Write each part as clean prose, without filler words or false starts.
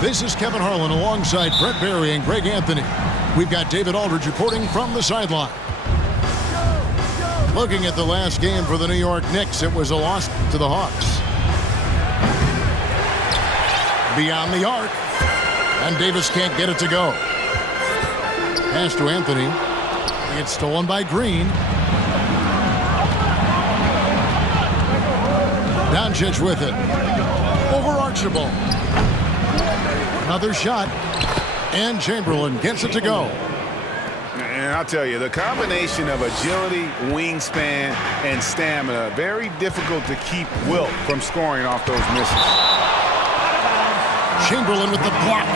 This is Kevin Harlan alongside Brett Barry and Greg Anthony. We've got David Aldridge reporting from the sideline. Looking at the last game for the New York Knicks, it was a loss to the Hawks. Beyond the arc, and Davis can't get it to go. Pass to Anthony. It's stolen by Green. Doncic with it. Over Archibald. Another shot. And Chamberlain gets it to go. And I'll tell you, the combination of agility, wingspan, and stamina, very difficult to keep Wilt from scoring off those misses. Chamberlain with the block.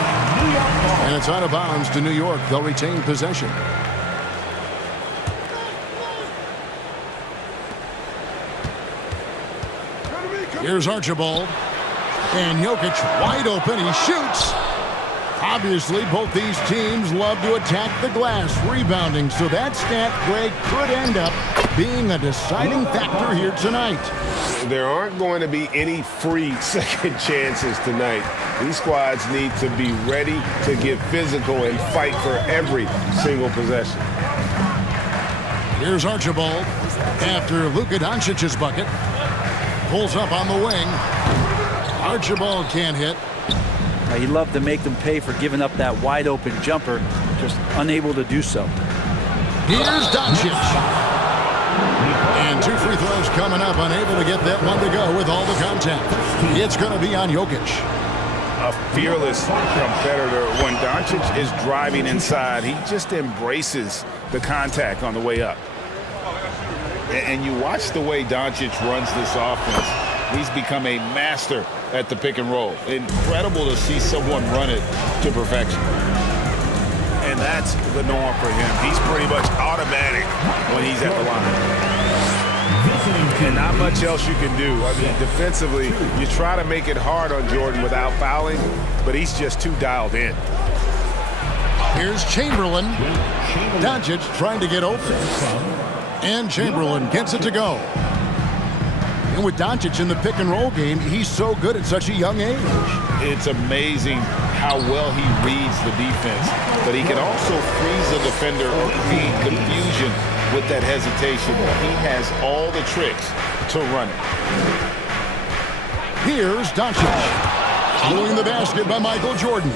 And it's out of bounds to New York. They'll retain possession. Here's Archibald. And Jokic wide open. He shoots. Obviously, both these teams love to attack the glass, rebounding. So that stat, Greg, could end up being a deciding factor here tonight. There aren't going to be any free second chances tonight. These squads need to be ready to get physical and fight for every single possession. Here's Archibald after Luka Doncic's bucket. Pulls up on the wing. Archibald can't hit. He'd love to make them pay for giving up that wide-open jumper, just unable to do so. Here's Doncic. And 2 free throws coming up, unable to get that one to go with all the contact. It's going to be on Jokic. A fearless competitor. When Doncic is driving inside, he just embraces the contact on the way up. And you watch the way Doncic runs this offense. He's become a master at the pick and roll. Incredible to see someone run it to perfection. And that's the norm for him. He's pretty much automatic when he's at the line. And not much else you can do. I mean, defensively, you try to make it hard on Jordan without fouling, but he's just too dialed in. Here's Chamberlain. Doncic trying to get open. And Chamberlain gets it to go. And with Doncic in the pick and roll game, he's so good at such a young age. It's amazing how well he reads the defense, but he can also freeze a defender or create confusion with that hesitation. He has all the tricks to run it. Here's Doncic. Following the basket by Michael Jordan.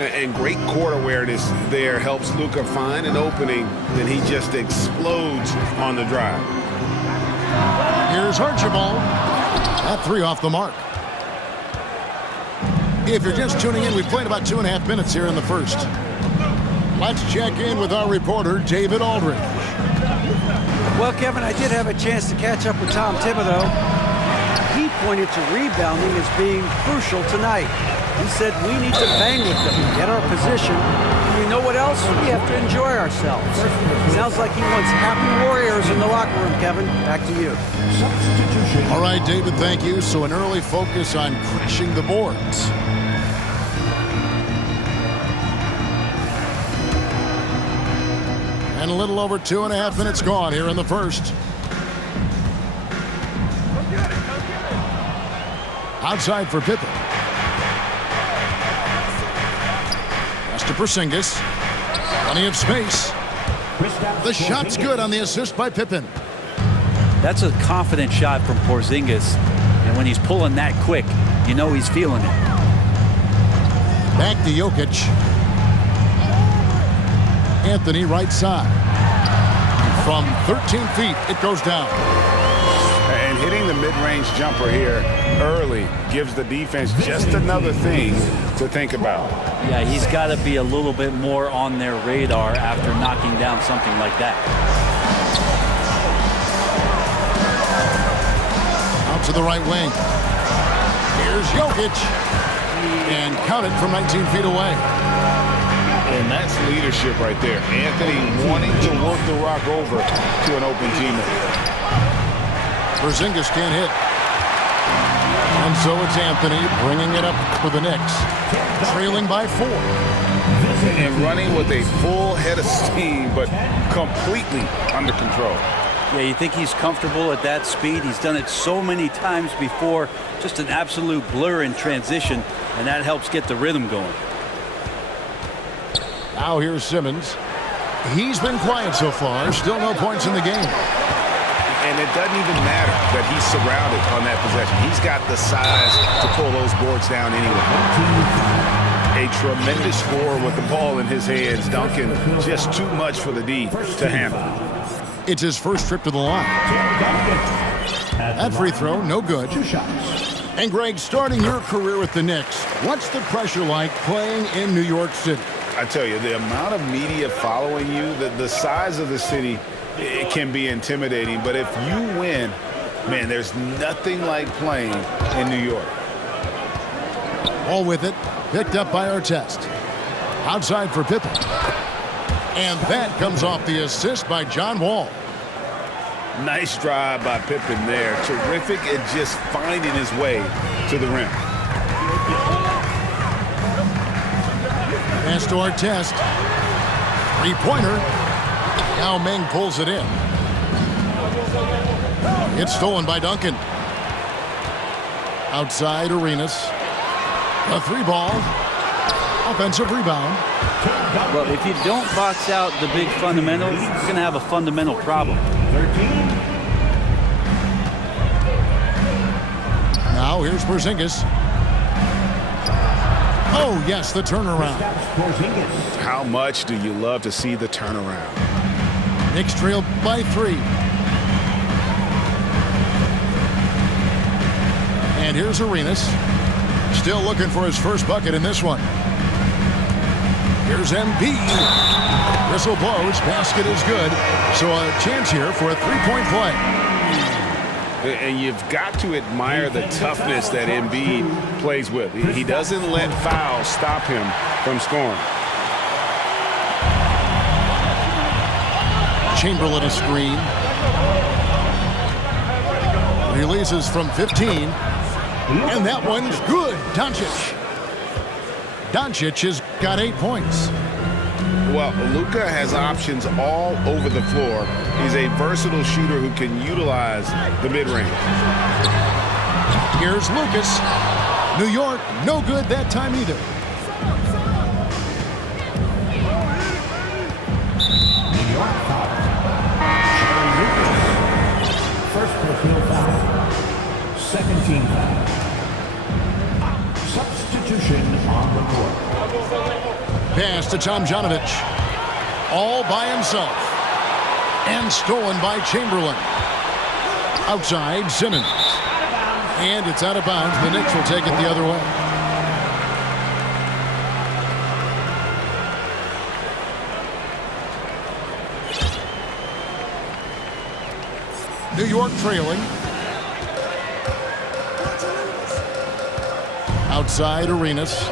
And great court awareness there helps Luka find an opening, then he just explodes on the drive. Here's Archibald. That 3 off the mark. If you're just tuning in, we've played about 2.5 minutes here in the first. Let's check in with our reporter, David Aldridge. Well, Kevin, I did have a chance to catch up with Tom Thibodeau. He pointed to rebounding as being crucial tonight. He said we need to bang with them, get our position. And you know what else? We have to enjoy ourselves. Sounds like he wants happy warriors in the locker room, Kevin. Back to you. All right, David, thank you. So an early focus on crashing the boards. And a little over 2.5 minutes gone here in the first. Outside for Pippen. Pass to Porzingis. Plenty of space. The shot's good on the assist by Pippen. That's a confident shot from Porzingis, and when he's pulling that quick, you know he's feeling it. Back to Jokic. Anthony right side. From 13 feet, it goes down. And hitting the mid-range jumper here early gives the defense just another thing to think about. Yeah, he's got to be a little bit more on their radar after knocking down something like that. Out to the right wing. Here's Jokic. And counted from 19 feet away. And that's leadership right there. Anthony wanting to work the rock over to an open teammate. Porzingis can't hit. And so it's Anthony bringing it up for the Knicks. Trailing by 4. And running with a full head of steam, but completely under control. Yeah, you think he's comfortable at that speed? He's done it so many times before. Just an absolute blur in transition, and that helps get the rhythm going. Now here's Simmons. He's been quiet so far. Still no points in the game. And it doesn't even matter that he's surrounded on that possession. He's got the size to pull those boards down anyway. A tremendous score with the ball in his hands. Duncan, just too much for the D to handle. It's his first trip to the line. That free throw, no good. And Greg, starting your career with the Knicks, what's the pressure like playing in New York City? I tell you, the amount of media following you, the size of the city, it can be intimidating. But if you win, man, there's nothing like playing in New York. All with it, picked up by Artest. Outside for Pippen. And that comes off the assist by John Wall. Nice drive by Pippen there. Terrific at just finding his way to the rim. Pass to Artest. Three-pointer. Now Meng pulls it in. It's stolen by Duncan. Outside Arenas. A three ball. Offensive rebound. Well, if you don't box out the big fundamentals, you're going to have a fundamental problem. Now here's Porzingis. Oh, yes, the turnaround. How much do you love to see the turnaround? Knicks trail by 3. And here's Arenas. Still looking for his first bucket in this one. Here's Embiid. Whistle blows. Basket is good. So a chance here for a three-point play. And you've got to admire the toughness that Embiid plays with. He doesn't let fouls stop him from scoring. Chamberlain a screen. Releases from 15. And that one's good. Doncic. Doncic has got 8 points. Well, Luka has options all over the floor. He's a versatile shooter who can utilize the mid-range. Here's Lucas. New York, no good that time either. New York foul. First personal foul. Second team foul. Substitution on the court. Pass to Tomjanovich. All by himself. And stolen by Chamberlain. Outside, Simmons. And it's out of bounds. The Knicks will take it the other way. New York trailing. Outside, Arenas.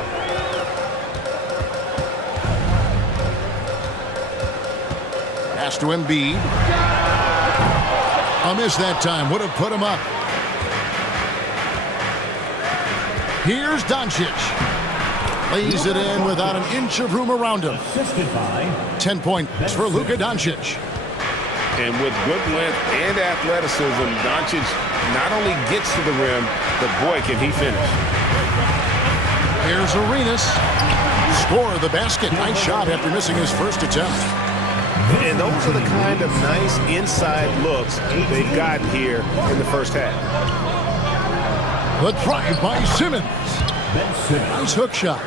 Pass to Embiid. A miss that time. Would have put him up. Here's Doncic. Lays it in without an inch of room around him. 10 points for Luka Doncic. And with good length and athleticism, Doncic not only gets to the rim, but boy, can he finish. Here's Arenas. Score the basket. Nice shot after missing his first attempt. And those are the kind of nice inside looks they've gotten here in the first half. The drive by Simmons. Nice hook shot.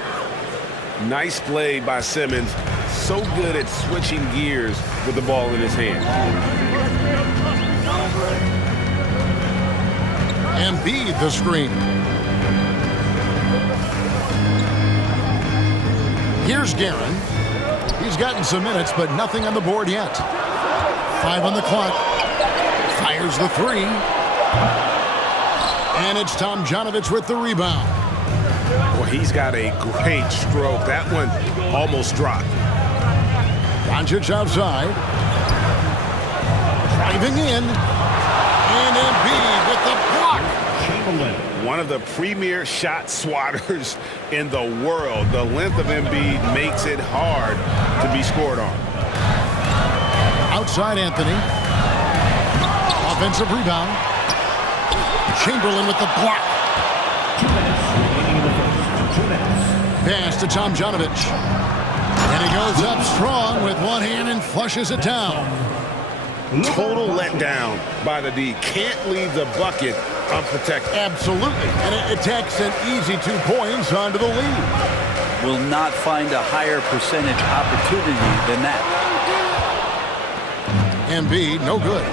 Nice play by Simmons. So good at switching gears with the ball in his hand. Embiid the screen. Here's Guerin. He's gotten some minutes, but nothing on the board yet. 5 on the clock. Fires the 3. And it's Tomjanovich with the rebound. Well, he's got a great stroke. That one almost dropped. Doncic outside. Driving in. And Embiid with the block. One of the premier shot swatters in the world. The length of Embiid makes it hard to be scored on. Outside Anthony. Offensive rebound. Chamberlain with the block. 2 minutes remaining in the first. 2 minutes. Pass to Tom Janovich. And he goes up strong with one hand and flushes it down. Total letdown by the D. Can't leave the bucket unprotected. Absolutely. And it takes an easy 2 points onto the lead. Will not find a higher percentage opportunity than that. Embiid, no good.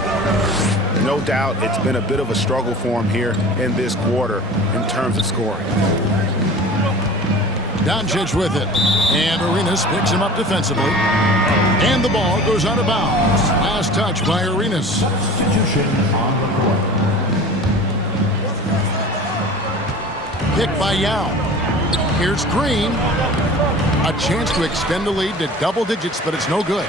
No doubt it's been a bit of a struggle for him here in this quarter in terms of scoring. Doncic with it. And Arenas picks him up defensively. And the ball goes out of bounds. Last touch by Arenas. Substitution on the court. Kick by Yao. Here's Green. A chance to extend the lead to double digits, but it's no good.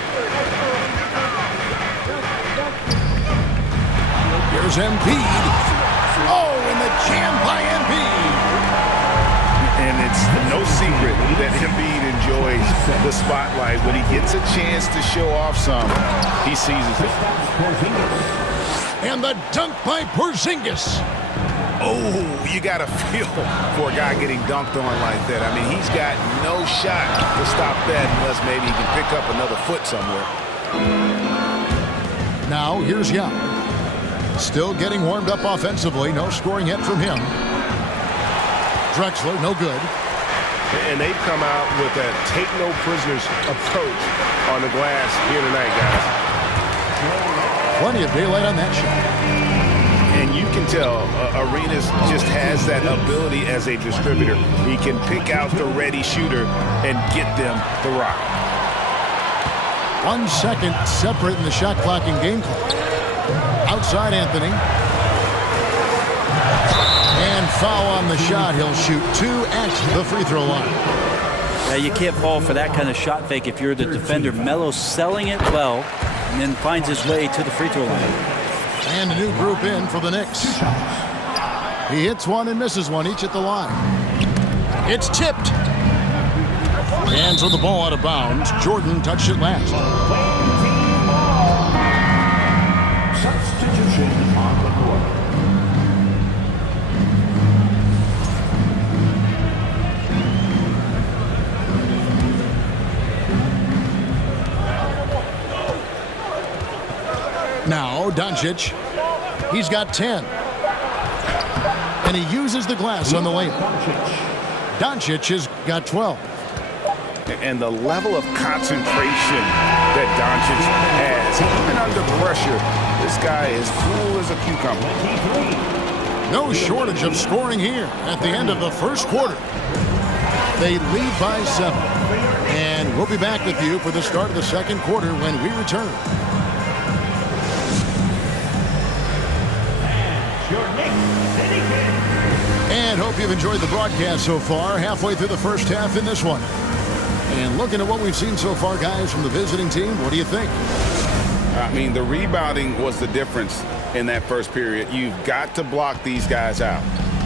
Here's Embiid. Oh, and the jam by Embiid. And it's no secret that Embiid enjoys the spotlight. When he gets a chance to show off some, he seizes it. And the dunk by Porzingis. Oh, you got to feel for a guy getting dunked on like that. I mean, he's got no shot to stop that unless maybe he can pick up another foot somewhere. Now, here's Young. Still getting warmed up offensively. No scoring yet from him. Drexler, no good. And they've come out with a take-no-prisoners approach on the glass here tonight, guys. Plenty of daylight on that shot. And you can tell Arenas just has that ability as a distributor. He can pick out the ready shooter and get them the rock. 1 second separate in the shot clock and game clock. Outside Anthony. And foul on the shot. He'll shoot 2 at the free throw line. Yeah, you can't fall for that kind of shot fake if you're the defender. Melo's selling it well and then finds his way to the free throw line. And a new group in for the Knicks. He hits one and misses one, each at the line. It's tipped. Hands with the ball out of bounds. Jordan touched it last. Substitution on the court. Now, Doncic. He's got 10. And he uses the glass on the layup. Doncic has got 12. And the level of concentration that Doncic has, even under pressure, this guy is cool as a cucumber. No shortage of scoring here at the end of the first quarter. They lead by 7. And we'll be back with you for the start of the second quarter when we return. And hope you've enjoyed the broadcast so far. Halfway through the first half in this one. And looking at what we've seen so far, guys, from the visiting team, what do you think? I mean, the rebounding was the difference in that first period. You've got to block these guys out.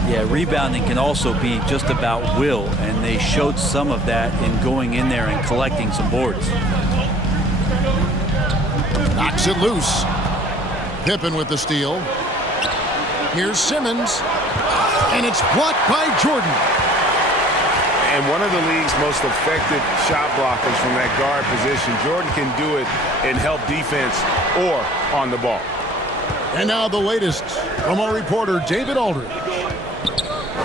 Yeah, rebounding can also be just about will, and they showed some of that in going in there and collecting some boards. Knocks it loose. Pippen with the steal. Here's Simmons. And it's blocked by Jordan. And one of the league's most effective shot blockers from that guard position. Jordan can do it and help defense or on the ball. And now the latest from our reporter, David Aldridge.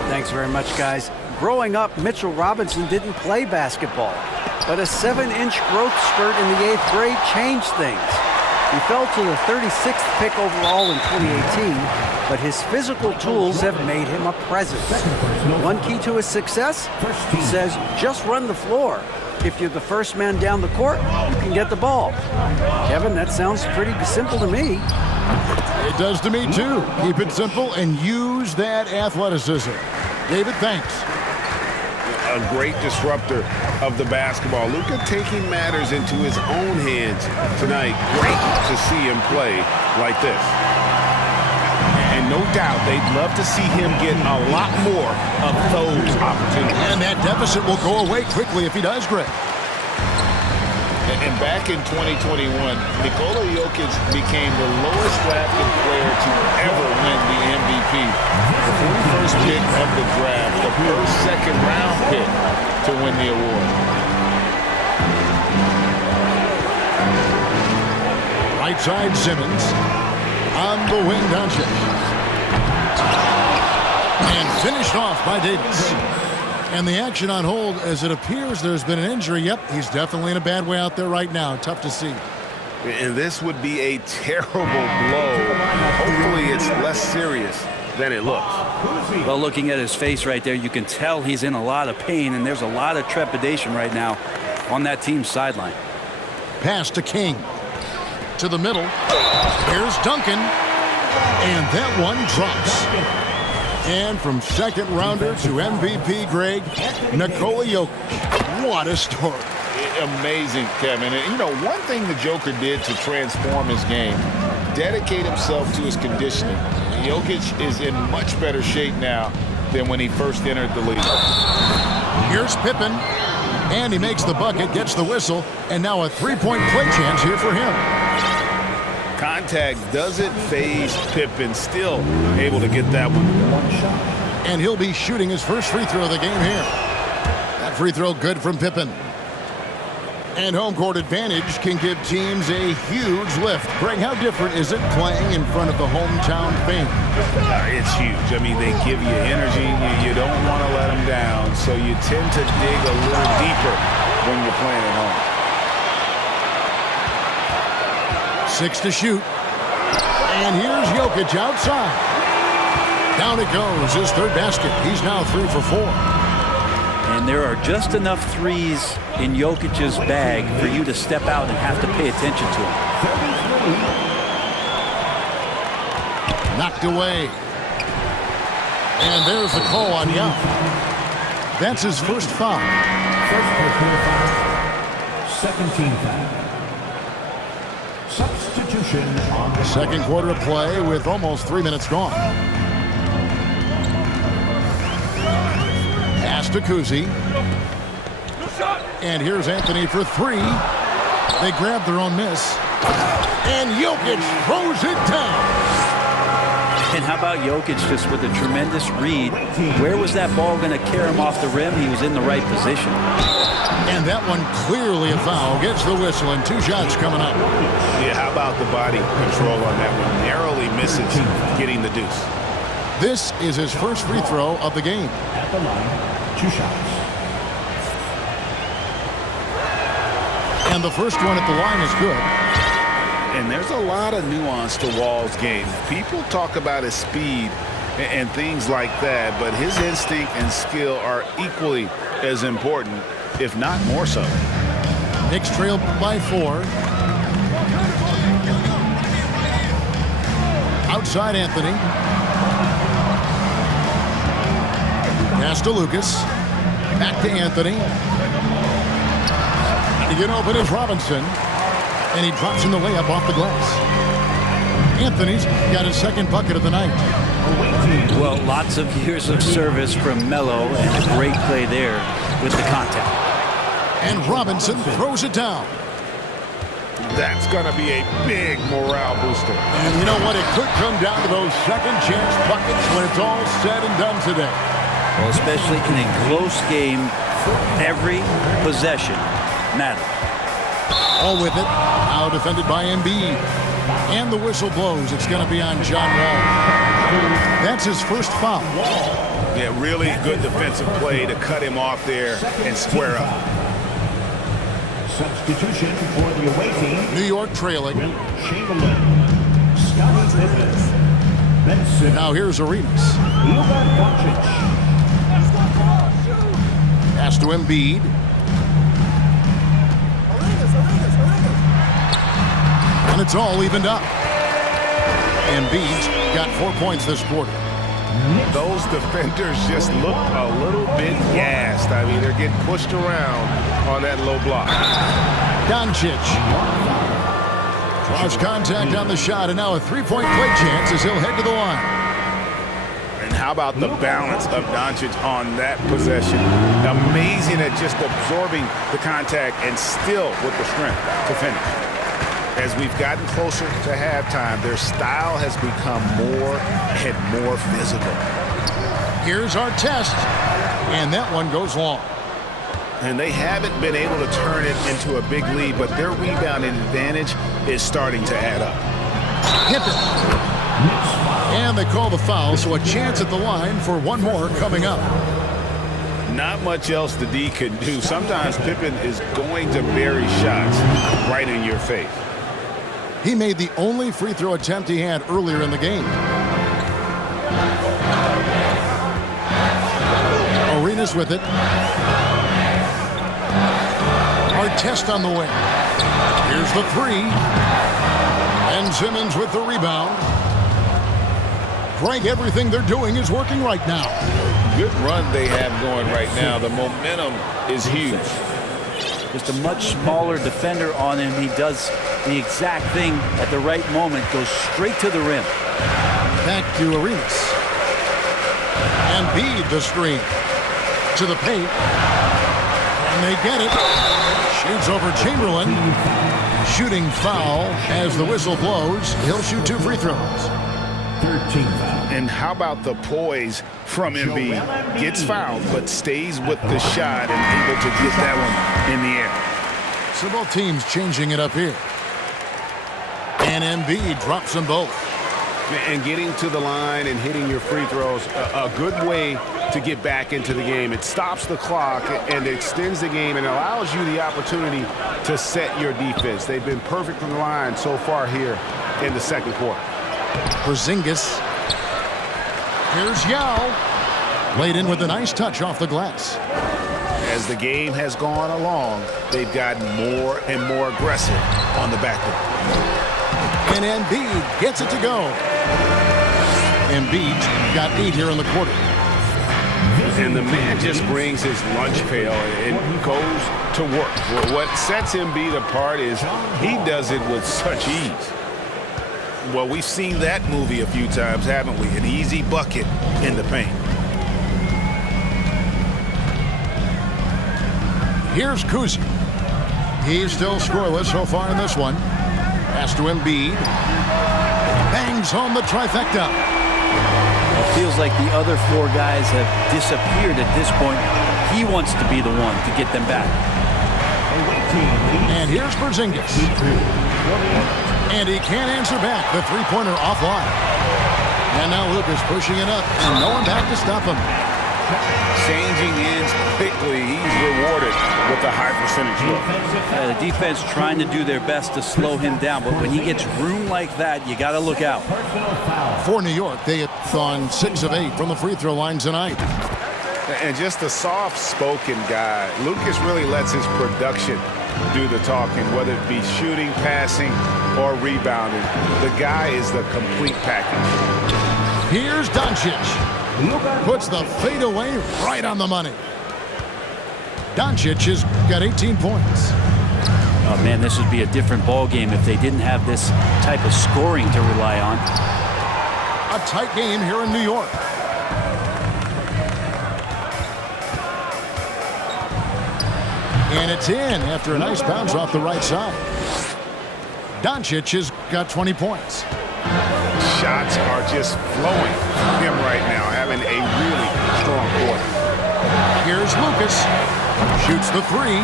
Thanks very much, guys. Growing up, Mitchell Robinson didn't play basketball, but a 7-inch growth spurt in the 8th grade changed things. He fell to the 36th pick overall in 2018, but his physical tools have made him a presence. One key to his success, he says, just run the floor. If you're the first man down the court, you can get the ball. Kevin, that sounds pretty simple to me. It does to me, too. Keep it simple and use that athleticism. David, thanks. A great disruptor of the basketball. Luka taking matters into his own hands tonight. Great to see him play like this. And no doubt they'd love to see him get a lot more of those opportunities. And that deficit will go away quickly if he does, Greg. And back in 2021, Nikola Jokic became the lowest drafted player to ever win the MVP. The 41st pick of the draft, the first second-round pick to win the award. Right side Simmons. On the wing, Doncic. And finished off by Davis. And the action on hold as it appears there's been an injury. Yep, he's definitely in a bad way out there right now. Tough to see. And this would be a terrible blow. Hopefully it's less serious than it looks. Well, looking at his face right there, you can tell he's in a lot of pain, and there's a lot of trepidation right now on that team's sideline. Pass to King. To the middle. Here's Duncan. And that one drops. And from second rounder to MVP, Greg, Nikola Jokic. What a story. Amazing, Kevin. And, you know, one thing the Joker did to transform his game, dedicate himself to his conditioning. Jokic is in much better shape now than when he first entered the league. Here's Pippen. And he makes the bucket, gets the whistle, and now a three-point play chance here for him. Contact doesn't phase Pippen, still able to get that one. And he'll be shooting his first free throw of the game here. That free throw good from Pippen. And home court advantage can give teams a huge lift. Greg, how different is it playing in front of the hometown fans? It's huge. I mean, they give you energy. You don't want to let them down, so you tend to dig a little deeper when you're playing at home. 6 to shoot. And here's Jokic outside. Down it goes, his third basket. He's now 3 for 4. And there are just enough threes in Jokic's bag for you to step out and have to pay attention to him. Knocked away. And there's the call on Young. That's his first foul. First personal foul. Second team foul. Substitution on the Second quarter of play with almost 3 minutes gone. Pass to Kuzi. And here's Anthony for 3. They grab their own miss. And Jokic throws it down. And how about Jokic just with a tremendous read? Where was that ball going to carry him off the rim? He was in the right position. And that one clearly a foul. Gets the whistle and 2 shots coming up. Yeah, how about the body control on that one? Narrowly misses getting the deuce. This is his first free throw of the game. At the line, 2 shots. And the first one at the line is good. And there's a lot of nuance to Wall's game. People talk about his speed and things like that, but his instinct and skill are equally as important, if not more so. Knicks trail by 4. Outside Anthony. Pass to Lucas. Back to Anthony. To get open is Robinson. And he drops in the layup off the glass. Anthony's got his second bucket of the night. Well, lots of years of service from Melo and a great play there with the contact. And Robinson throws it down. That's going to be a big morale booster. And you know what? It could come down to those second chance buckets when it's all said and done today. Well, especially in a close game, every possession matters. All with it. Now defended by Embiid. And the whistle blows. It's going to be on John Wall. That's his first foul. Yeah, really good defensive play to cut him off there and square up. Substitution for the away team. New York trailing. Chamberlain. Scotty Pippen. Benson. Now here's Arenas. Luka Doncic. Pass to Embiid. And it's all evened up. Embiid's got 4 points this quarter. Those defenders just look a little bit gassed. I mean, they're getting pushed around on that low block. Doncic draws contact on the shot, and now a 3-point play chance as he'll head to the line. And how about the balance of Doncic on that possession? Amazing at just absorbing the contact and still with the strength to finish. As we've gotten closer to halftime, their style has become more and more physical. Here's our test, and that one goes long. And they haven't been able to turn it into a big lead, but their rebounding advantage is starting to add up. Pippen. And they call the foul, so a chance at the line for one more coming up. Not much else the D can do. Sometimes Pippen is going to bury shots right in your face. He made the only free throw attempt he had earlier in the game. Arenas with it. Our test on the way. Here's the three. And Simmons with the rebound. Greg, everything they're doing is working right now. Good run they have going right now. The momentum is huge. Just a much smaller defender on him. He does the exact thing at the right moment, goes straight to the rim. Back to Arenas. And Embiid the screen. To the paint. And they get it. Shoots over Chamberlain. Shooting foul as the whistle blows. He'll shoot 2 free throws. 13 foul. And how about the poise from Embiid? Gets fouled, but stays with the shot and able to get that one in the air. So both teams changing it up here. And Embiid drops them both. And getting to the line and hitting your free throws, a good way to get back into the game. It stops the clock and extends the game and allows you the opportunity to set your defense. They've been perfect from the line so far here in the second quarter. Porzingis. Here's Yao. Laid in with a nice touch off the glass. As the game has gone along, they've gotten more and more aggressive on the backboard. And Embiid gets it to go. Embiid got 8 here in the quarter. And the man just brings his lunch pail and goes to work. Well, what sets Embiid apart is he does it with such ease. Well, we've seen that movie a few times, haven't we? An easy bucket in the paint. Here's Kuzi. He's still scoreless so far in this one. Pass to Embiid. Bangs home the trifecta. It feels like the other 4 guys have disappeared at this point. He wants to be the one to get them back. And here's Porzingis. And he can't answer back. The three-pointer offline. And now Lucas pushing it up. And no one back to stop him. Changing ends quickly. He's rewarded with a high percentage look. The defense trying to do their best to slow him down, but when he gets room like that, you got to look out. For New York, they have gone 6 of 8 from the free throw line tonight. And just a soft-spoken guy. Lucas really lets his production do the talking, whether it be shooting, passing, or rebounding. The guy is the complete package. Here's Doncic. Puts the fadeaway right on the money. Doncic has got 18 points. Oh, man, this would be a different ball game if they didn't have this type of scoring to rely on. A tight game here in New York. And it's in after a nice bounce off the right side. Doncic has got 20 points. Shots are just flowing from him right now, having a really strong quarter. Here's Lucas. Shoots the 3.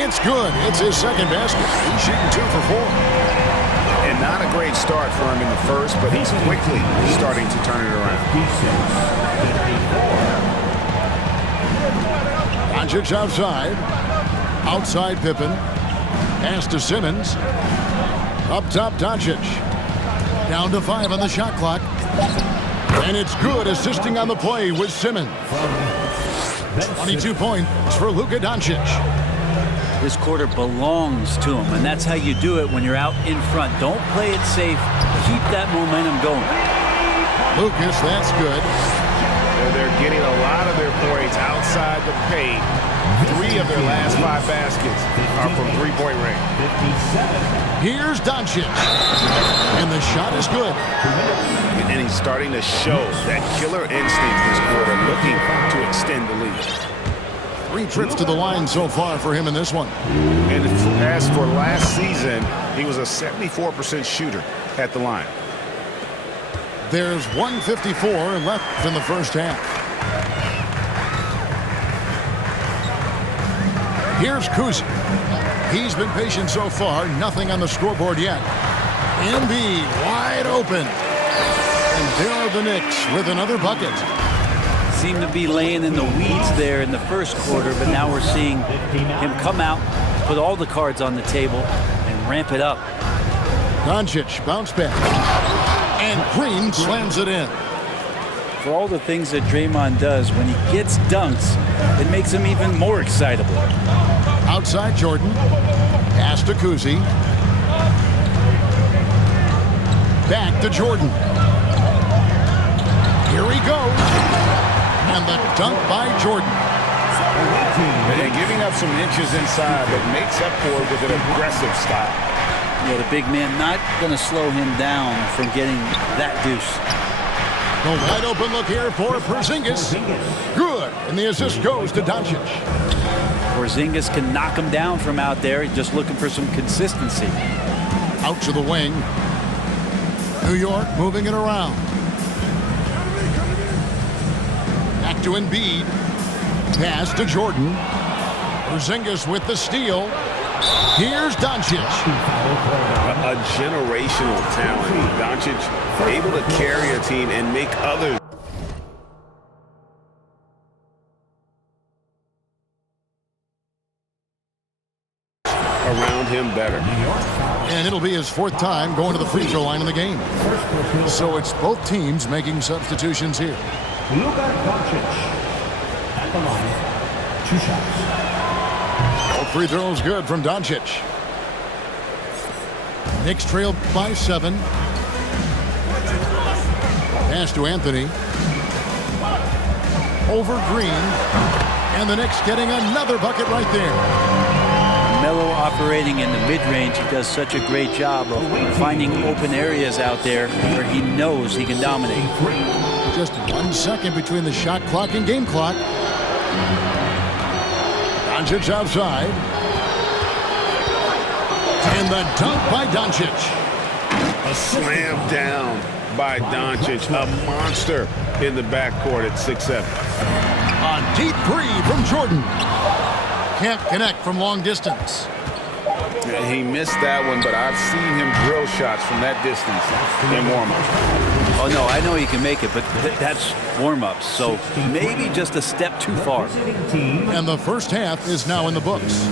It's good. It's his second basket. He's shooting 2 for 4. And not a great start for him in the first, but he's quickly starting to turn it around. Doncic outside. Outside Pippen. Pass to Simmons. Up top Doncic. Down to 5 on the shot clock. And it's good, assisting on the play with Simmons. 22 points for Luka Doncic. This quarter belongs to him, and that's how you do it when you're out in front. Don't play it safe. Keep that momentum going. Lucas, that's good. They're getting a lot of their points outside the paint. 3 of their last 5 baskets are from three-point range. 57. Here's Doncic. And the shot is good. And he's starting to show that killer instinct this quarter, looking to extend the lead. 3 trips to the line so far for him in this one. And as for last season, he was a 74% shooter at the line. There's 1:54 left in the first half. Here's Kuzi. He's been patient so far. Nothing on the scoreboard yet. Embiid wide open. And there are the Knicks with another bucket. Seemed to be laying in the weeds there in the first quarter, but now we're seeing him come out, put all the cards on the table, and ramp it up. Doncic bounce back. And Green slams it in. For all the things that Draymond does, when he gets dunks, it makes him even more excitable. Outside Jordan. Pass to Kuzi. Back to Jordan. Here he goes. And the dunk by Jordan. And giving up some inches inside, but makes up for it with an aggressive style. Yeah, the big man not going to slow him down from getting that deuce. The wide open look here for Porzingis. Good. And the assist goes to Doncic. Porzingis can knock him down from out there. He's just looking for some consistency. Out to the wing. New York moving it around. Back to Embiid. Pass to Jordan. Porzingis with the steal. Here's Doncic. A generational talent. Doncic able to carry a team and make others around him better. And it'll be his 4th time going to the free throw line in the game. So it's both teams making substitutions here. Luka Doncic at the line. 2 shots. All free throws good from Doncic. Knicks trail by 7. Pass to Anthony. Over Green. And the Knicks getting another bucket right there. Melo operating in the mid-range. He does such a great job of finding open areas out there where he knows he can dominate. Just 1 second between the shot clock and game clock. Doncic outside. And the dunk by Doncic. A slam down by Doncic. A monster in the backcourt at 6'7". A deep 3 from Jordan. Can't connect from long distance. He missed that one, but I've seen him drill shots from that distance in warm-up. Oh, no, I know he can make it, but that's warm-ups, so maybe just a step too far. And the first half is now in the books.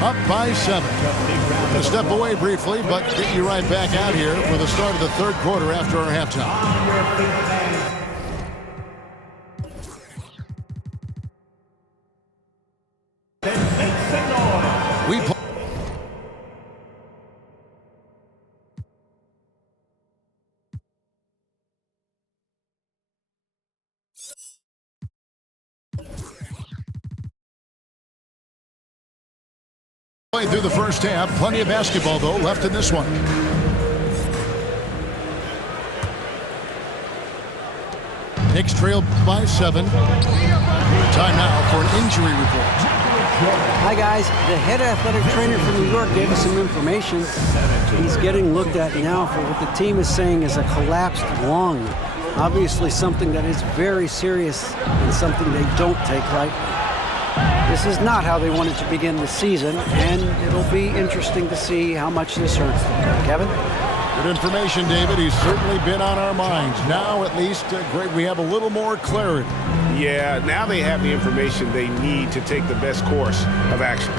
Up by 7. A step away briefly, but get you right back out here for the start of the 3rd quarter after our halftime. We play. Through the first half, plenty of basketball though left in this one. Knicks trail by 7. Time now for an injury report. Hi guys, the head athletic trainer from New York gave us some information. He's getting looked at now for what the team is saying is a collapsed lung. Obviously something that is very serious and something they don't take lightly. This is not how they wanted to begin the season, and it'll be interesting to see how much this hurts them. Kevin? Good information, David. He's certainly been on our minds. Now, at least, great, we have a little more clarity. Yeah, now they have the information they need to take the best course of action.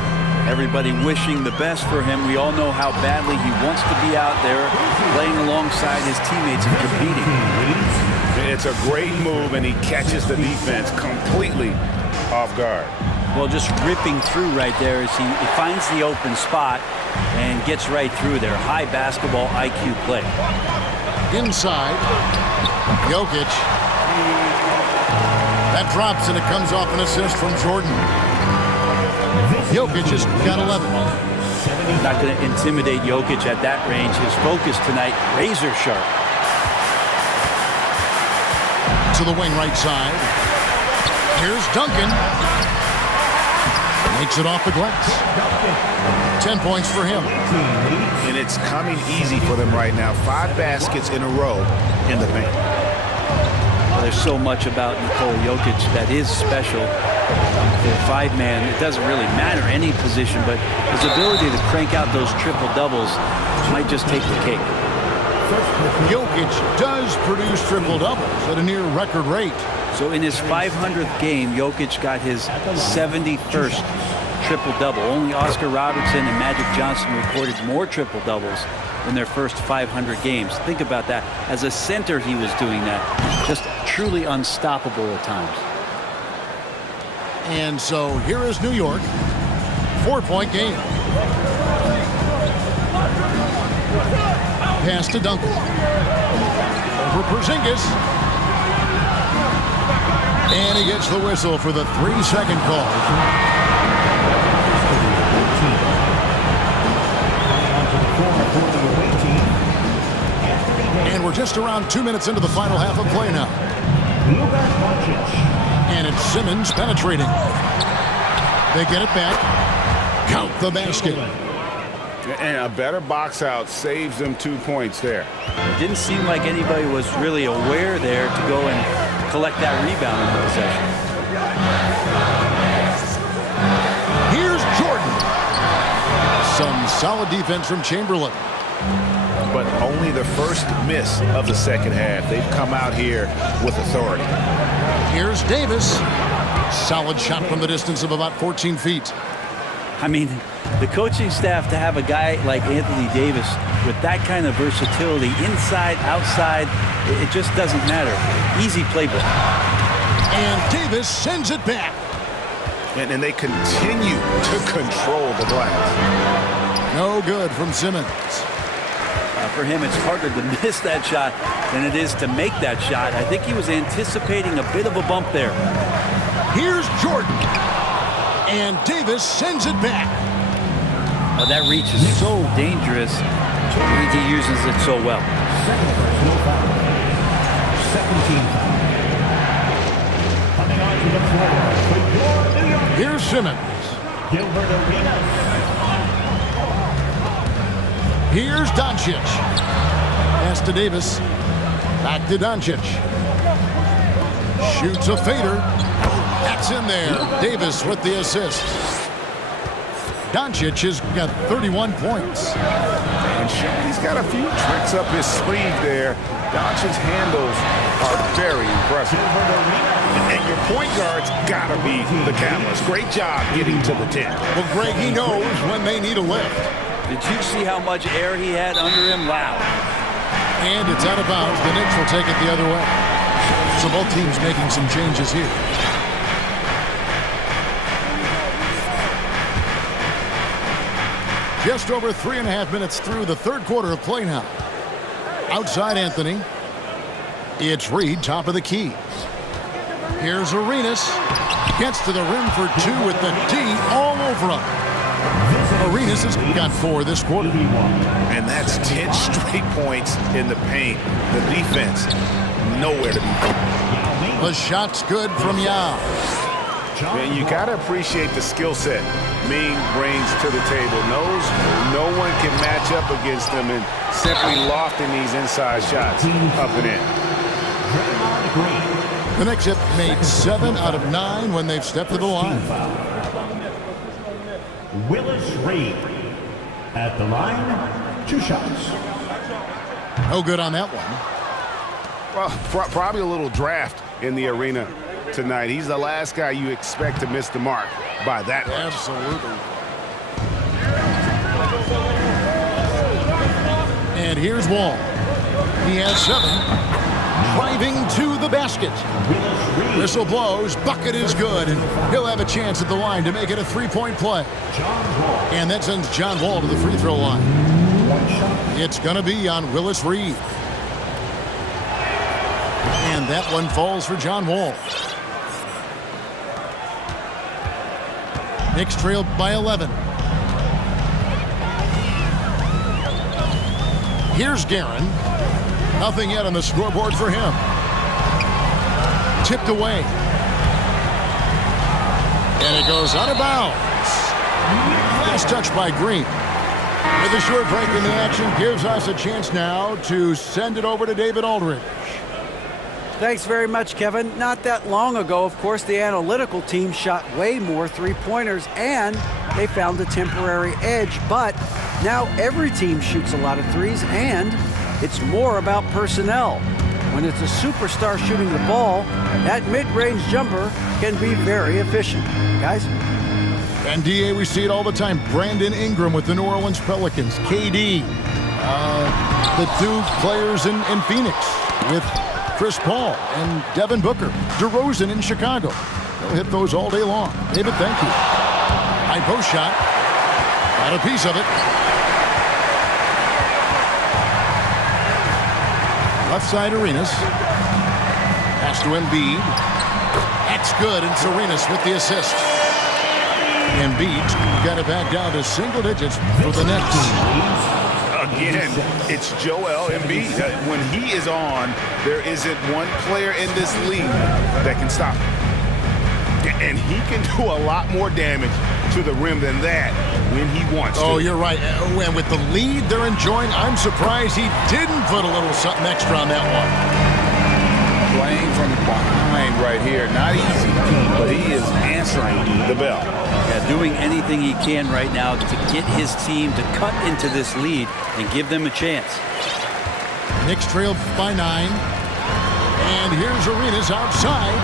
Everybody wishing the best for him. We all know how badly he wants to be out there playing alongside his teammates and competing. It's a great move, and he catches the defense completely off guard. Well, just ripping through right there as he finds the open spot and gets right through there. High basketball IQ play. Inside, Jokic. That drops, and it comes off an assist from Jordan. Jokic has got 11. Not going to intimidate Jokic at that range. His focus tonight, razor sharp. To the wing right side. Here's Duncan. Makes it off the glass. 10 points for him. And it's coming easy for them right now. 5 baskets in a row in the paint. Well, there's so much about Nikola Jokic that is special. For a 5-man, it doesn't really matter any position, but his ability to crank out those triple-doubles might just take the cake. Jokic does produce triple-doubles at a near record rate. So in his 500th game, Jokic got his 71st triple-double. Only Oscar Robertson and Magic Johnson recorded more triple-doubles in their first 500 games. Think about that. As a center, he was doing that. Just truly unstoppable at times. And so here is New York. 4-point game. Pass to Duncan. Over Porzingis. And he gets the whistle for the 3-second call. And we're just around 2 minutes into the final half of play now. And it's Simmons penetrating. They get it back. Count the basket. And a better box out saves them 2 points there. It didn't seem like anybody was really aware there to go and collect that rebound in the possession. Here's Jordan. Some solid defense from Chamberlain. But only the first miss of the second half. They've come out here with authority. Here's Davis. Solid shot from the distance of about 14 feet. I mean, the coaching staff to have a guy like Anthony Davis with that kind of versatility, inside, outside, it just doesn't matter. Easy playbook. And Davis sends it back. And they continue to control the glass. No good from Simmons. For him, it's harder to miss that shot than it is to make that shot. I think he was anticipating a bit of a bump there. Here's Jordan. And Davis sends it back. Oh, that reach is so dangerous. He uses it so well. Here's Simmons. Here's Doncic. Pass to Davis. Back to Doncic. Shoots a fader. That's in there. Davis with the assist. Doncic has got 31 points. And he's got a few tricks up his sleeve there. Doncic's handles are very impressive. And your point guard's got to be the catalyst. Great job getting to the 10. Well, Greg, he knows when they need a lift. Did you see how much air he had under him? Wow. And it's out of bounds. The Knicks will take it the other way. So both teams making some changes here. Just over 3.5 minutes through the third quarter of play now. Outside Anthony. It's Reed, top of the key. Here's Arenas. Gets to the rim for 2 with the D all over him. Arenas has got 4 this quarter. And that's 10 straight points in the paint. The defense, nowhere to be found. The shot's good from Yao. Man, you got to appreciate the skill set Ming brings to the table. Knows no one can match up against him and simply lofting these inside shots up and in. The Knicks have made 7 out of 9 when they've stepped to the line. Willis Reed at the line, 2 shots. No good on that one. Well, probably a little draft in the arena tonight. He's the last guy you expect to miss the mark by that much. Absolutely. And here's Wall. He has 7. Driving to the basket. Whistle blows. Bucket is good. And he'll have a chance at the line to make it a 3-point play. And that sends John Wall to the free throw line. It's going to be on Willis Reed. And that one falls for John Wall. Knicks trail by 11. Here's Guerin. Nothing yet on the scoreboard for him. Tipped away. And it goes out of bounds. Last touch by Green. With a short break in the action, gives us a chance now to send it over to David Aldridge. Thanks very much, Kevin. Not that long ago, of course, the analytical team shot way more three-pointers, and they found a temporary edge. But now every team shoots a lot of threes, and it's more about personnel. When it's a superstar shooting the ball, that mid-range jumper can be very efficient. Guys? And DA, we see it all the time. Brandon Ingram with the New Orleans Pelicans. KD. The two players in Phoenix with Chris Paul and Devin Booker. DeRozan in Chicago. They'll hit those all day long. David, thank you. High post shot. Got a piece of it. Left side Arenas. Pass to Embiid. That's good, and Arenas with the assist. Embiid got it back down to single digits for the Knicks. Again, it's Joel Embiid. When he is on, there isn't one player in this league that can stop him. And he can do a lot more damage to the rim than that when he wants to. Oh, you're right. And with the lead they're enjoying, I'm surprised he didn't put a little something extra on that one. Playing from behind right here. Not easy, but he is answering the bell. Yeah, doing anything he can right now to get his team to cut into this lead and give them a chance. Knicks trail by 9. And here's Arenas outside.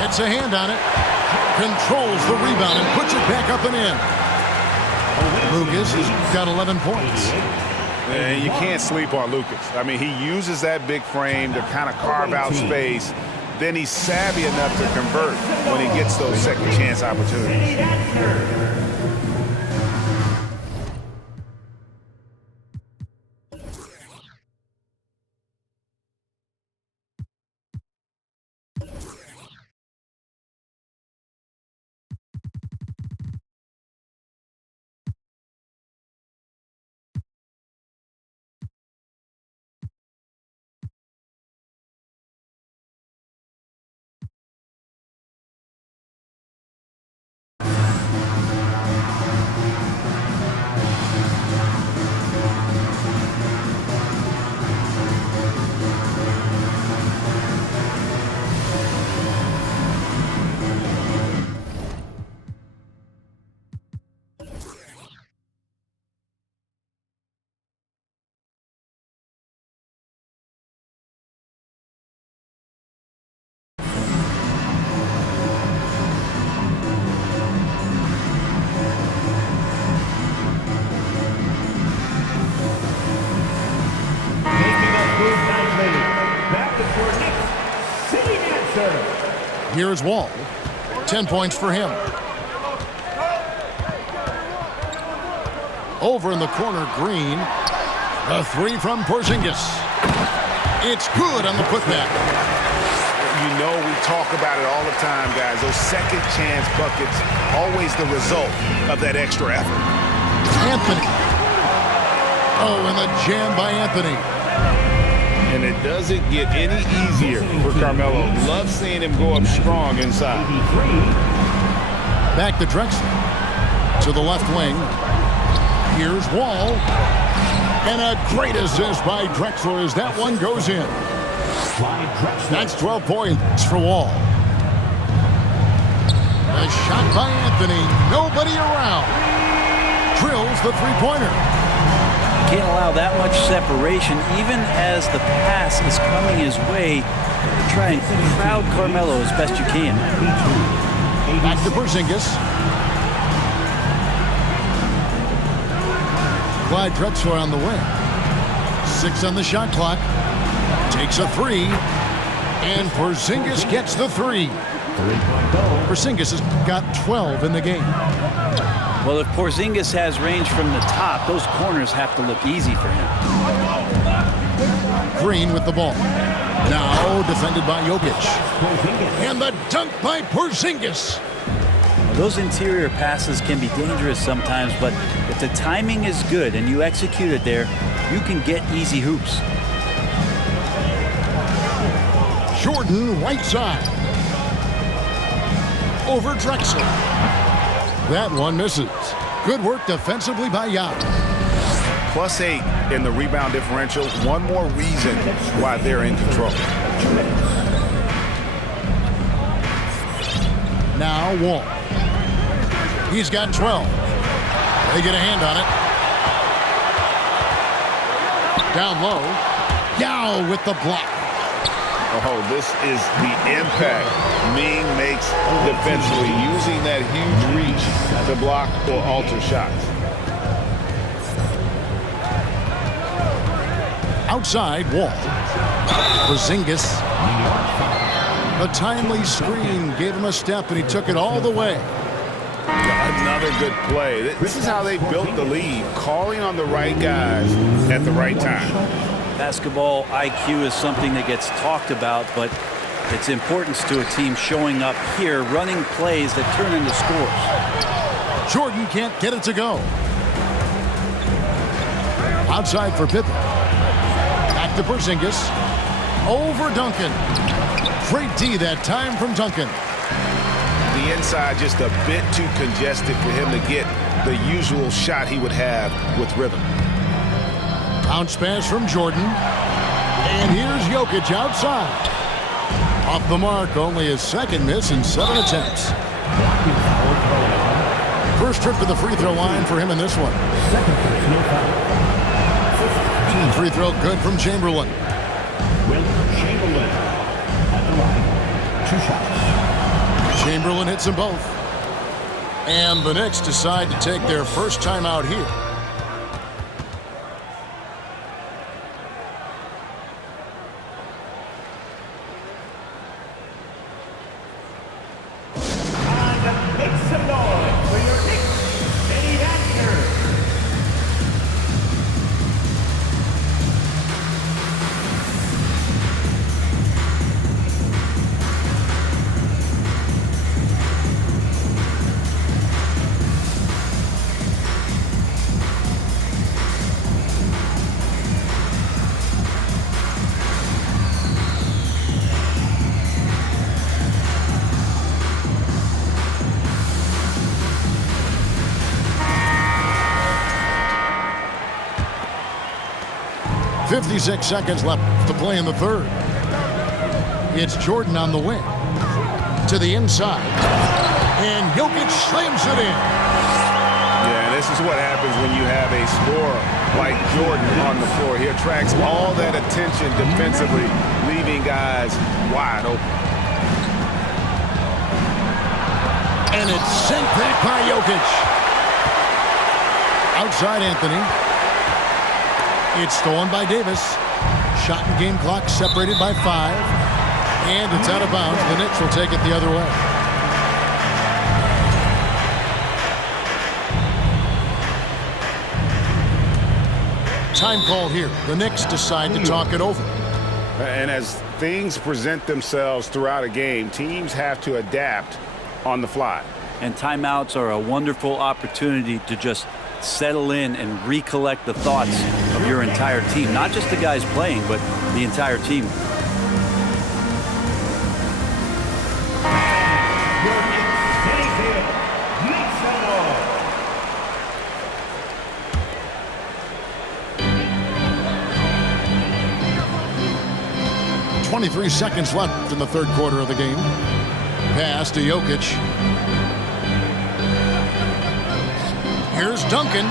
Gets a hand on it. Controls the rebound and puts it back up and in. Lucas has got 11 points. And you can't sleep on Lucas. I mean, he uses that big frame to kind of carve out space. Then he's savvy enough to convert when he gets those second chance opportunities. Here's Wall. 10 points for him. Over in the corner, Green. A three from Porzingis. It's good on the putback. You know we talk about it all the time, guys. Those second chance buckets, always the result of that extra effort. Anthony. Oh, and the jam by Anthony. And it doesn't get any easier for Carmelo. Love seeing him go up strong inside. Back to Drexler. To the left wing. Here's Wall. And a great assist by Drexler as that one goes in. That's 12 points for Wall. A shot by Anthony. Nobody around. Drills the three-pointer. Can't allow that much separation, even as the pass is coming his way. Try and crowd Carmelo as best you can. Back to Porzingis. Clyde Drexler on the wing. 6 on the shot clock. Takes a three. And Porzingis gets the three. Porzingis has got 12 in the game. Well, if Porzingis has range from the top, those corners have to look easy for him. Green with the ball. Now defended by Jokic. And the dunk by Porzingis. Those interior passes can be dangerous sometimes, but if the timing is good and you execute it there, you can get easy hoops. Jordan, right side. Over Drexel. That one misses. Good work defensively by Yao. +8 in the rebound differential. One more reason why they're in control. Now Wall. He's got 12. They get a hand on it. Down low. Yao with the block. Oh, this is the impact Ming makes defensively, using that huge reach to block or alter shots. Outside Wall. Porzingis. A timely screen gave him a step, and he took it all the way. Another good play. This is how they built the lead, calling on the right guys at the right time. Basketball IQ is something that gets talked about, but its importance to a team showing up here, running plays that turn into scores. Jordan can't get it to go. Outside for Pippen. Back to Porzingis. Over Duncan. Great D that time from Duncan. The inside just a bit too congested for him to get the usual shot he would have with rhythm. Bounce pass from Jordan. And here's Jokic outside. Off the mark, only his second miss in 7 attempts. First trip to the free throw line for him in this one. Free throw good from Chamberlain. Chamberlain at the line. 2 shots. Chamberlain hits them both. And the Knicks decide to take their first time out here. Make some noise for your Knicks City Actors. .56 seconds left to play in the third. It's Jordan on the wing. To the inside. And Jokic slams it in. Yeah, this is what happens when you have a scorer like Jordan on the floor. He attracts all that attention defensively, leaving guys wide open. And it's sent back by Jokic. Outside Anthony. It's stolen by Davis. Shot and game clock separated by 5. And it's out of bounds. The Knicks will take it the other way. Time call here. The Knicks decide to talk it over. And as things present themselves throughout a game, teams have to adapt on the fly. And timeouts are a wonderful opportunity to just settle in and recollect the thoughts of your entire team. Not just the guys playing, but the entire team. .23 seconds left in the third quarter of the game. Pass to Jokic. Here's Duncan.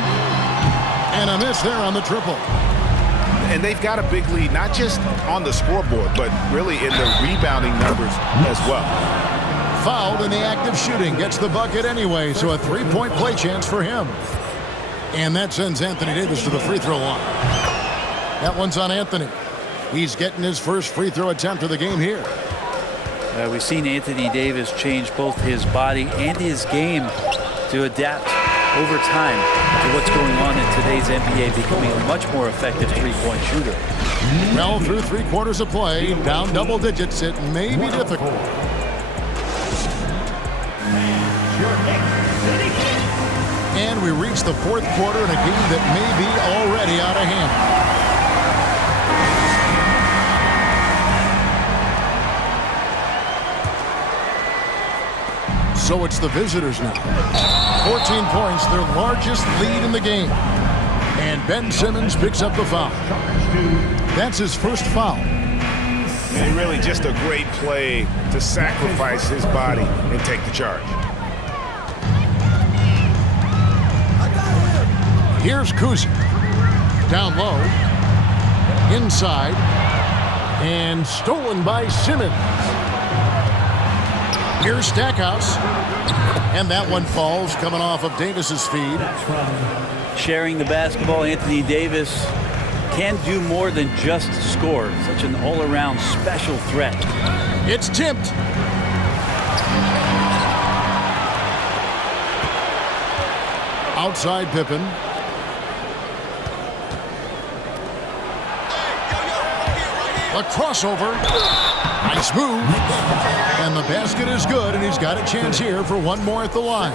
And a miss there on the triple. And they've got a big lead, not just on the scoreboard, but really in the rebounding numbers as well. Fouled in the act of shooting. Gets the bucket anyway, so a 3-point play chance for him. And that sends Anthony Davis to the free throw line. That one's on Anthony. He's getting his first free throw attempt of the game here. We've seen Anthony Davis change both his body and his game to adapt over time to what's going on in today's NBA, becoming a much more effective three-point shooter. Well, through 3 quarters of play, down double digits, it may be difficult. And we reach the fourth quarter in a game that may be already out of hand. So it's the visitors now. 14 points, their largest lead in the game. And Ben Simmons picks up the foul. That's his first foul. And really just a great play to sacrifice his body and take the charge. Here's Kuzi. Down low. Inside. And stolen by Simmons. Here's Stackhouse. And that one falls, coming off of Davis's feed. Sharing the basketball, Anthony Davis can do more than just score. Such an all-around special threat. It's tipped. Outside Pippen. A crossover. Nice move. And the basket is good, and he's got a chance here for one more at the line.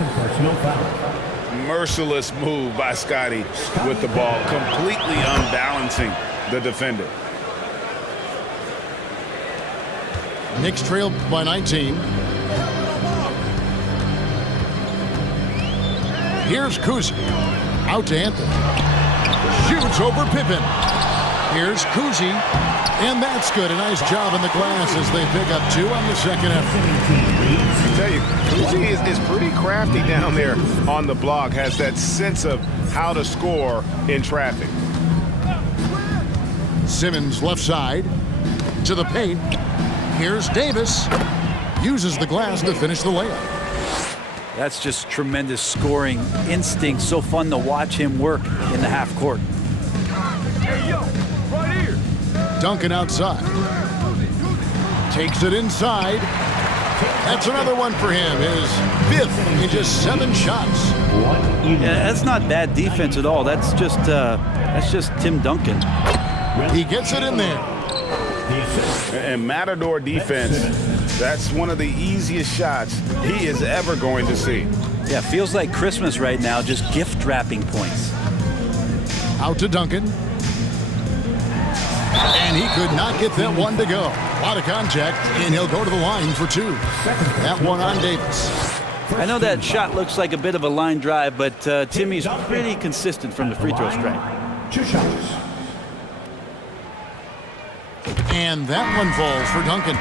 Merciless move by Scotty with the ball, completely unbalancing the defender. Knicks trail by 19. Here's Kuzi. Out to Anthony. Shoots over Pippen. Here's Kuzi. And that's good. A nice job in the glass as they pick up 2 on the second effort. I tell you, Kuzi is pretty crafty down there on the block. Has that sense of how to score in traffic. Simmons left side to the paint. Here's Davis. Uses the glass to finish the layup. That's just tremendous scoring instinct. So fun to watch him work in the half court. Hey, yo, right here. Duncan outside. Takes it inside. That's another one for him. His 5th in just 7 shots. Yeah, that's not bad defense at all. That's just Tim Duncan. He gets it in there. And Matador defense, that's one of the easiest shots he is ever going to see. Yeah, feels like Christmas right now, just gift wrapping points. Out to Duncan. And he could not get that one to go. A lot of contact, and he'll go to the line for 2. That one on Davis. I know that shot looks like a bit of a line drive, but Timmy's pretty consistent from the free throw stripe. 2 shots. And that one falls for Duncan.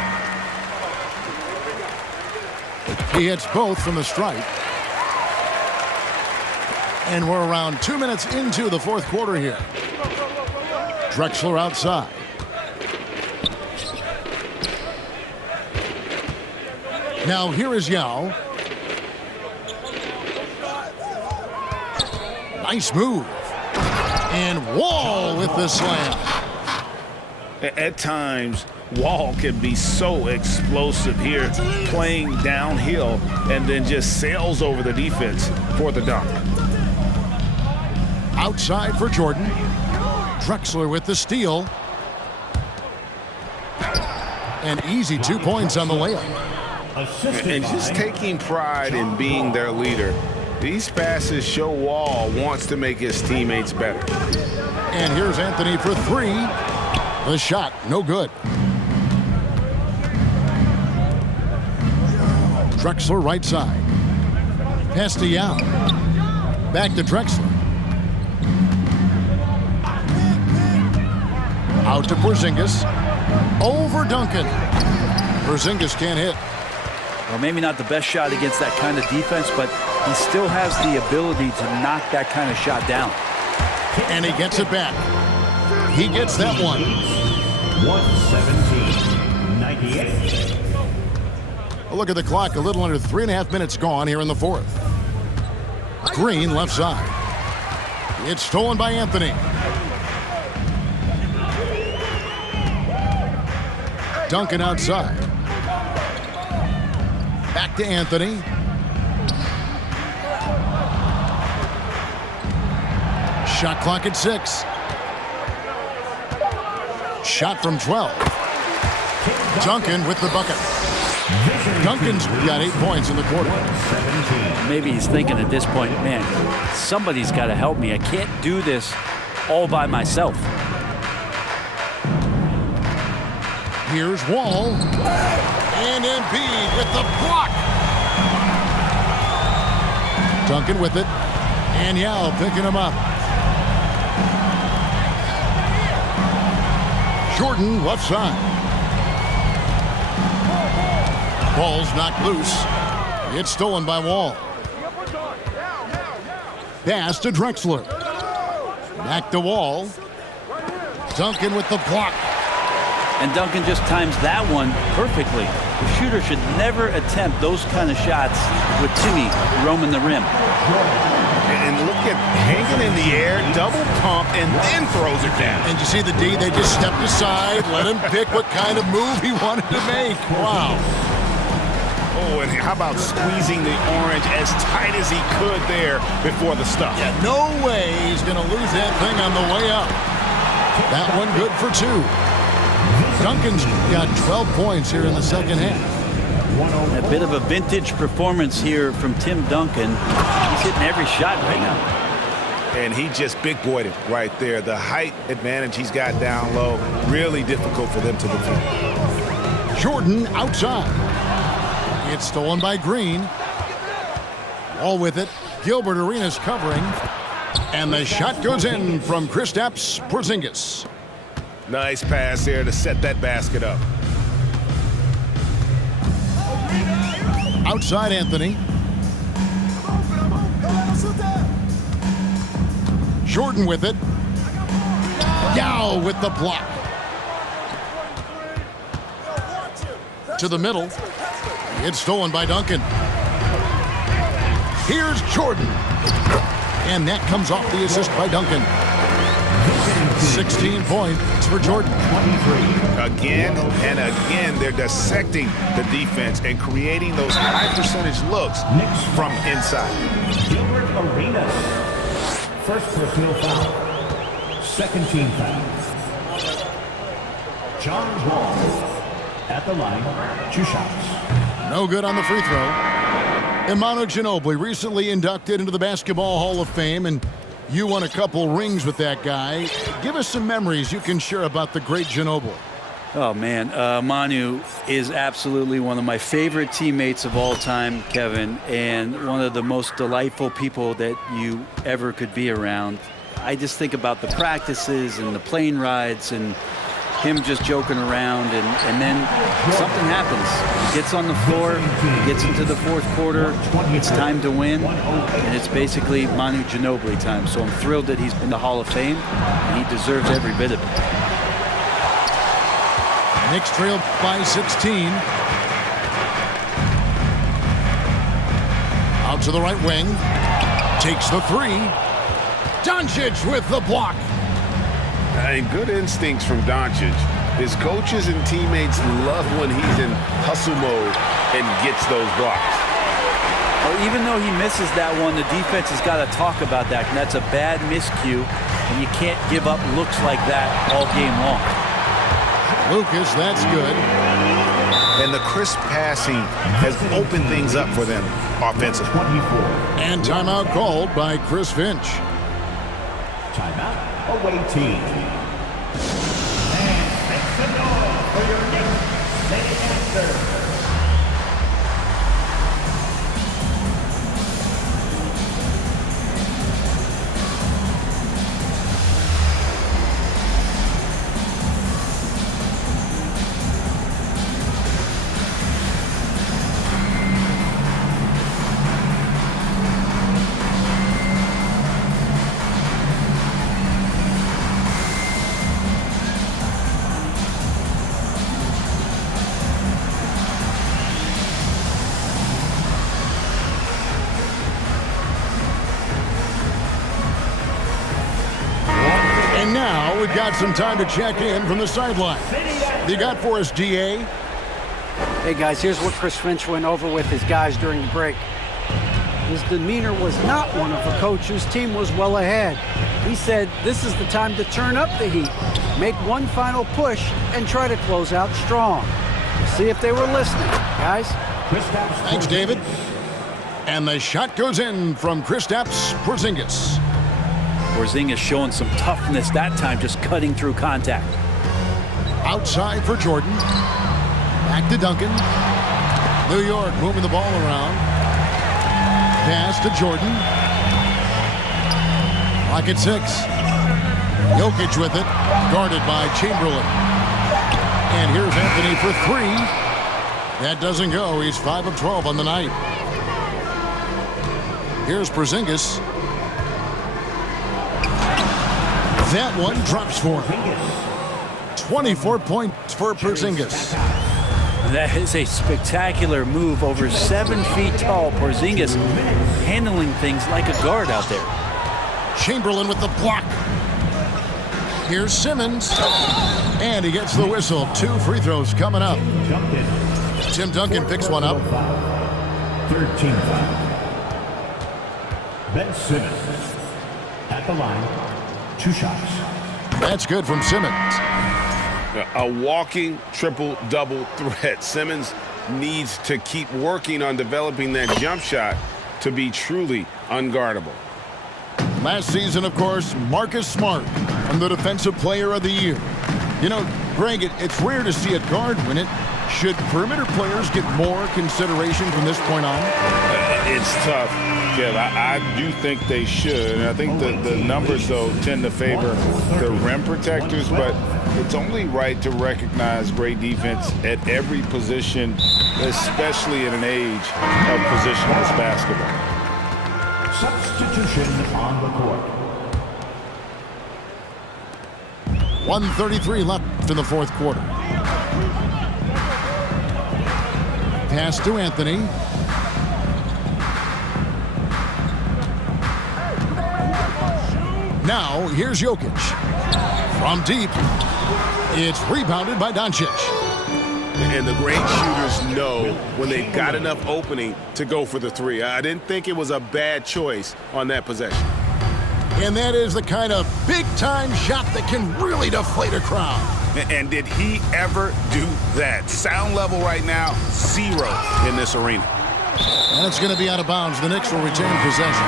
He hits both from the stripe. And we're around 2 minutes into the fourth quarter here. Drexler outside. Now here is Yao. Nice move. And Wall with the slam. At times, Wall can be so explosive here, playing downhill, and then just sails over the defense for the dunk. Outside for Jordan. Drexler with the steal. An easy 2 points on the layup. And just taking pride in being their leader. These passes show Wall wants to make his teammates better. And here's Anthony for 3. The shot, no good. Drexler right side. Pass to Yao. Back to Drexler. Out to Porzingis. Over Duncan. Porzingis can't hit. Well, maybe not the best shot against that kind of defense, but he still has the ability to knock that kind of shot down. And he gets it back. He gets that one. 117-98. A look at the clock. A little under 3.5 minutes gone here in the fourth. Green left side. It's stolen by Anthony. Duncan outside. Back to Anthony. Shot clock at 6. Shot from 12. Duncan with the bucket. Duncan's got 8 points in the quarter. Maybe he's thinking at this point, man, somebody's got to help me. I can't do this all by myself. Here's Wall. And Embiid with the block. Duncan with it. And Yao picking him up. Jordan left side. Ball's knocked loose. It's stolen by Wall. Pass to Drexler. Back to Wall. Duncan with the block. And Duncan just times that one perfectly. The shooter should never attempt those kind of shots with Timmy roaming the rim. And look at hanging in the air, double pump, and then throws it down. And you see the D, they just stepped aside, let him pick what kind of move he wanted to make. Wow. Oh, and how about squeezing the orange as tight as he could there before the stuff? Yeah, no way he's going to lose that thing on the way up. That one good for 2. Duncan's got 12 points here in the second half. A bit of a vintage performance here from Tim Duncan. He's hitting every shot right now. And he just big-boyed it right there. The height advantage he's got down low, really difficult for them to defend. Jordan outside. It's stolen by Green. All with it. Gilbert Arenas covering. And the shot goes in from Kristaps Porzingis. Nice pass there to set that basket up. Outside Anthony. Jordan with it. Yao with the block. To the middle. It's stolen by Duncan. Here's Jordan. And that comes off the assist by Duncan. 16 points for Jordan. Again and again, they're dissecting the defense and creating those high percentage looks from inside. Gilbert Arenas. First personal foul. Second team foul. John Wall at the line. 2 shots. No good on the free throw. Imanu Ginobili recently inducted into the Basketball Hall of Fame, and you won a couple rings with that guy. Give us some memories you can share about the great Ginobili. Oh, man. Manu is absolutely one of my favorite teammates of all time, Kevin, and one of the most delightful people that you ever could be around. I just think about the practices and the plane rides and him just joking around, and then something happens. He gets on the floor, he gets into the fourth quarter, it's time to win, and it's basically Manu Ginobili time. So I'm thrilled that he's in the Hall of Fame, and he deserves every bit of it. Knicks trailed by 16. Out to the right wing. Takes the 3. Doncic with the block. Good instincts from Doncic. His coaches and teammates love when he's in hustle mode and gets those blocks. Well, even though he misses that one, the defense has got to talk about that. And that's a bad miscue, and you can't give up looks like that all game long. Lucas, that's good. And the crisp passing has opened things up for them offensively. 24. And timeout called by Chris Finch. Timeout. Away team. And make some noise for your Knicks. They answer. And now we've got some time to check in from the sideline. You got for us, DA? Hey guys, here's what Chris Finch went over with his guys during the break. His demeanor was not one of a coach whose team was well ahead. He said this is the time to turn up the heat, make one final push, and try to close out strong. See if they were listening, guys. Thanks, David. And the shot goes in from Kristaps Porzingis. Porzingis showing some toughness that time, just cutting through contact. Outside for Jordan. Back to Duncan. New York moving the ball around. Pass to Jordan. Clock at 6. Jokic with it. Guarded by Chamberlain. And here's Anthony for 3. That doesn't go. He's 5 of 12 on the night. Here's Porzingis. That one drops for him. 24 points for Porzingis. That is a spectacular move. Over 7 feet tall. Porzingis handling things like a guard out there. Chamberlain with the block. Here's Simmons. And he gets the whistle. 2 free throws coming up. Tim Duncan picks one up. 13 foul. Ben Simmons at the line. 2 shots. That's good from Simmons. A walking triple-double threat. Simmons needs to keep working on developing that jump shot to be truly unguardable. Last season, of course, Marcus Smart won the Defensive Player of the Year. You know, Greg, it's rare to see a guard win it. Should perimeter players get more consideration from this point on? It's tough, Kev. I do think they should. And I think the numbers, though, tend to favor the rim protectors, but it's only right to recognize great defense at every position, especially in an age of positionless basketball. Substitution on the court. 1:33 left in the fourth quarter. Pass to Anthony. Now, here's Jokic. From deep, it's rebounded by Doncic. And the great shooters know when they've got enough opening to go for the 3. I didn't think it was a bad choice on that possession. And that is the kind of big-time shot that can really deflate a crowd. And did he ever do that? Sound level right now, 0 in this arena. And it's going to be out of bounds. The Knicks will retain possession.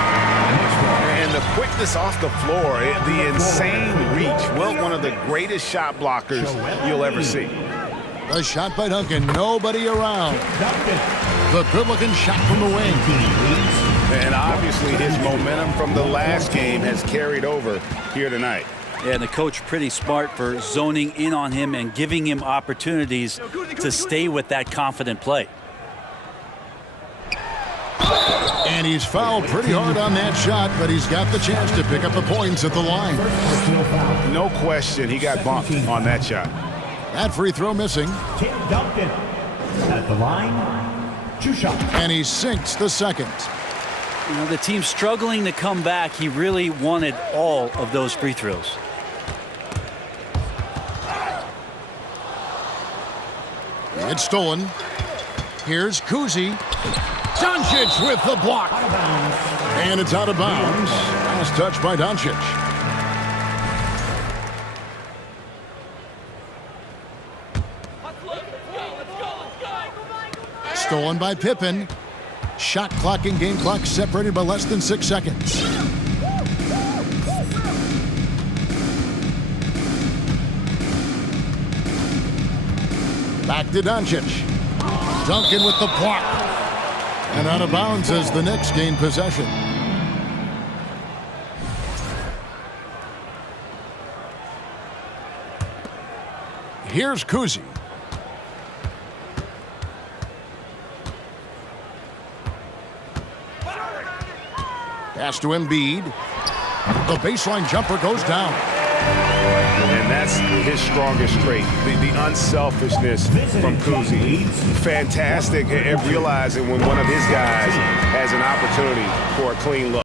And the quickness off the floor, the insane reach. Well, one of the greatest shot blockers you'll ever see. The shot by Duncan. Nobody around. The good-looking shot from the wing. And obviously his momentum from the last game has carried over here tonight. And the coach pretty smart for zoning in on him and giving him opportunities to stay with that confident play. And he's fouled pretty hard on that shot, but he's got the chance to pick up the points at the line. No question he got bumped on that shot. That free throw missing. Tim Duncan at the line. 2 shots. And he sinks the second. You know, the team's struggling to come back. He really wanted all of those free throws. It's stolen. Here's Kuzi. Doncic with the block. And it's out of bounds. Last touch by Doncic. Stolen by Pippen. Shot clock and game clock separated by less than 6 seconds. Back to Doncic. Duncan with the block. And out of bounds as the Knicks gain possession. Here's Kuzi. Pass to Embiid. The baseline jumper goes down. And that's his strongest trait, the unselfishness from Kuzi. Fantastic at realizing when one of his guys has an opportunity for a clean look.